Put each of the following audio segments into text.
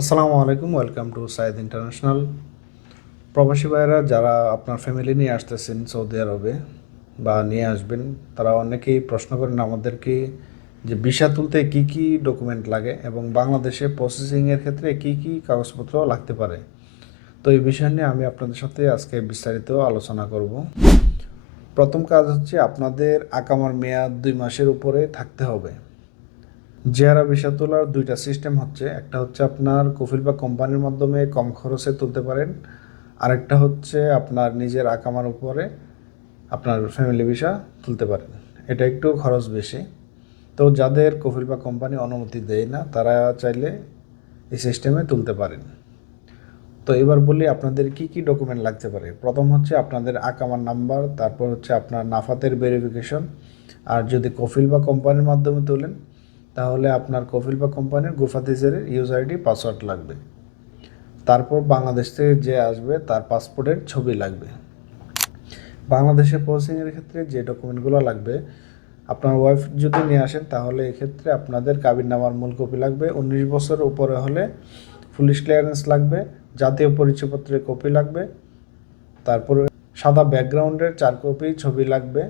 আসসালামু আলাইকুম, welcome to Saeed international. প্রবাসী ভাইয়েরা, যারা আপনার ফ্যামিলি নিয়ে আসতেছেন সৌদি আরবে বা নিয়ে আসবেন, তারা অনেকেই প্রশ্ন করেন আমাদেরকে যে ভিসা তুলতে কি কি ডকুমেন্ট লাগে এবং বাংলাদেশে প্রসেসিংয়ের ক্ষেত্রে কি কি কাগজপত্র লাগতে পারে। তো এই বিষয় নিয়ে আমি আপনাদের সাথে আজকে বিস্তারিত আলোচনা করব। প্রথম কাজ হচ্ছে আপনাদের আকামার মেয়াদ দুই মাসের উপরে থাকতে হবে। জেআরা ভিসা তোলার দুইটা সিস্টেম হচ্ছে। একটা হচ্ছে আপনার কফিল বা কোম্পানির মাধ্যমে কম খরচে তুলতে পারেন। আরেকটা হচ্ছে আপনার নিজের আকামার উপরে আপনার ফ্যামিলি ভিসা তুলতে পারেন। এটা একটু খরচ বেশি। তো যাদের কফিল বা কোম্পানি অনুমতি দেয় না, তারা চাইলে এই সিস্টেমে তুলতে পারেন। তো এবার বলি আপনাদের কি কি ডকুমেন্ট লাগতে পারে? প্রথম হচ্ছে আপনাদের আকামার নাম্বার তারপর হচ্ছে আপনার নাফাতের ভেরিফিকেশন আর যদি কফিল বা কোম্পানির মাধ্যমে তোলেন তাহলে আপনার কফিল বা কোম্পানির গুফাতিজের ইউজ আইডি, পাসওয়ার্ড লাগবে। তারপর বাংলাদেশ থেকে যে আসবে, তার পাসপোর্টের ছবি লাগবে। বাংলাদেশে প্রসেসিংয়ের ক্ষেত্রে যে ডকুমেন্টগুলো লাগবে, আপনার ওয়াইফ যদি নিয়ে আসেন, তাহলে এক্ষেত্রে আপনাদের কাবিন নামার মূল কপি লাগবে। উনিশ বছর উপরে হলে পুলিশ ক্লিয়ারেন্স লাগবে, জাতীয় পরিচয়পত্রের কপি লাগবে। তারপরে সাদা ব্যাকগ্রাউন্ডের চার কপি ছবি লাগবে।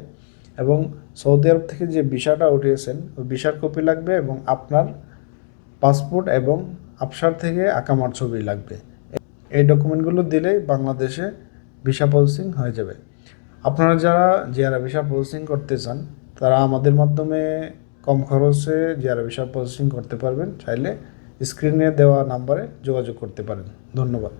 এবং সৌদি আরব থেকে যে ভিসাটা উঠিয়েছেন, ওই ভিসার কপি লাগবে এবং আপনার পাসপোর্ট এবং আফসার থেকে আকামার ছবি লাগবে। এই ডকুমেন্টগুলো দিলেই বাংলাদেশে ভিসা প্রসেসিং হয়ে যাবে। আপনারা যারা জিয়ারা ভিসা প্রসেসিং করতে চান, তারা আমাদের মাধ্যমে কম খরচে জিয়ারা ভিসা প্রসেসিং করতে পারবেন। চাইলে স্ক্রিনে দেওয়া নাম্বারে যোগাযোগ করতে পারেন। ধন্যবাদ।